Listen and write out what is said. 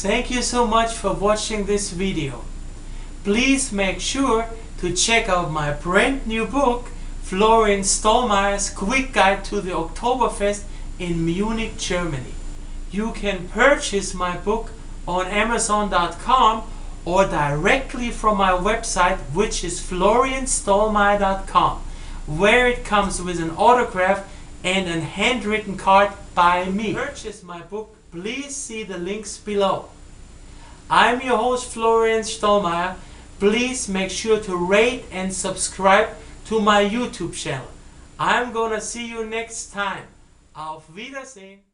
Thank you so much for watching this video. Please make sure to check out my brand new book, Florian Stallmeyer's Quick Guide to the Oktoberfest in Munich, Germany. You can purchase my book on Amazon.com or directly from my website, which is florianstallmeyer.com, where it comes with an autograph and a handwritten card by me. To purchase my book, please see the links below. I'm your host Florian Stallmeyer. Please make sure to rate and subscribe to my YouTube channel. I'm gonna see you next time. Auf Wiedersehen.